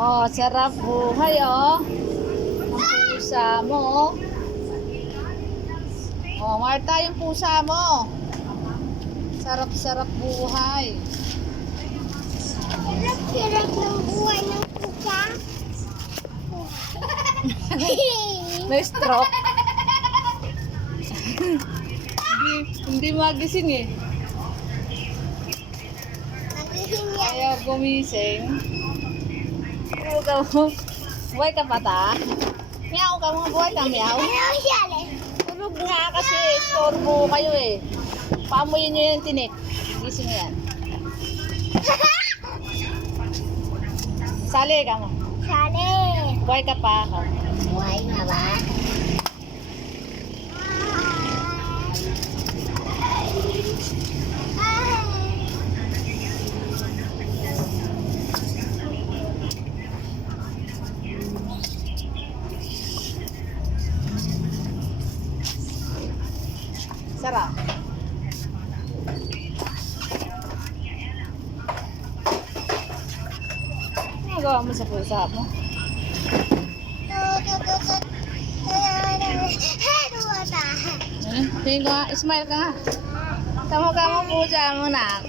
Oh, sarap buhay, oh. Ang pusa mo, oh. Oh, Marta, yung pusa mo. Sarap-sarap buhay. Sarap-sarap ng buhay ng pusa. May stroke. hindi magising eh. Nagising yan. Ayaw gumising. Ayaw ka mo. Buhay ka pa ta? Meow ka mo. Buhay ka, meow. Ano siya, Le? Tulog nga kasi. Storbo kayo eh. Paamuyin nyo yung tinik. Gising yan. Sali ka mo. Sali. Buhay ka pa. Buhay na ba? Sarap. Ano gawa mo sa pusa mo? Tingin ka nga, smile ka nga. Tamo ka mo pusa mo na.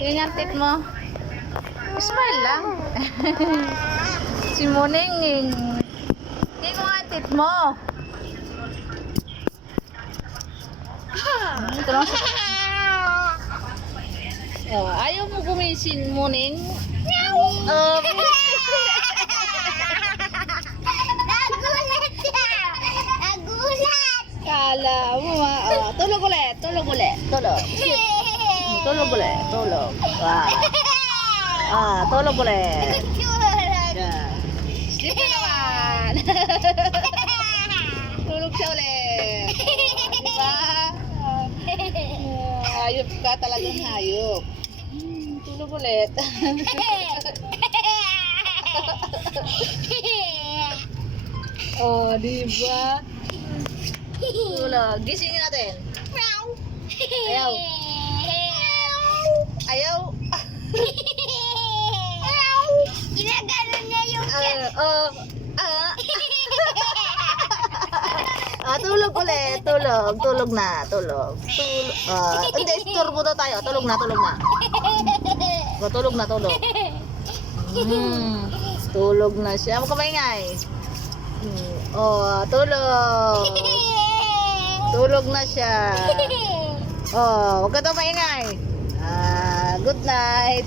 Tingin ang tit mo. Smile lang. Si Muninging. Tingin mo nga ang tit mo. Ito lang. Oh, ayaw mo gumising, Muning. Nagulat siya! Nagulat! Kala mo ma. Oh, tulog ulit, tulog ulit. Tulog. Tulog ulit, tulog. Tulog ulit. Yeah. Sleep na naman. Tulog siya ulit. Diba? Hayop ka talagang hayop. Tulog ulit. Oh, diba? Tulog. Gisingin natin. Ayaw. Ayaw. Ginaganon niya yung tulog ulit. Tulog. Tulog na. Tulog. Hindi, istorbo daw tayo. Tulog na, tulog na. Tulog na, tulog. Tulog na siya. Huwag ka maingay. Tulog. Tulog na siya. Huwag ka daw maingay. Good night.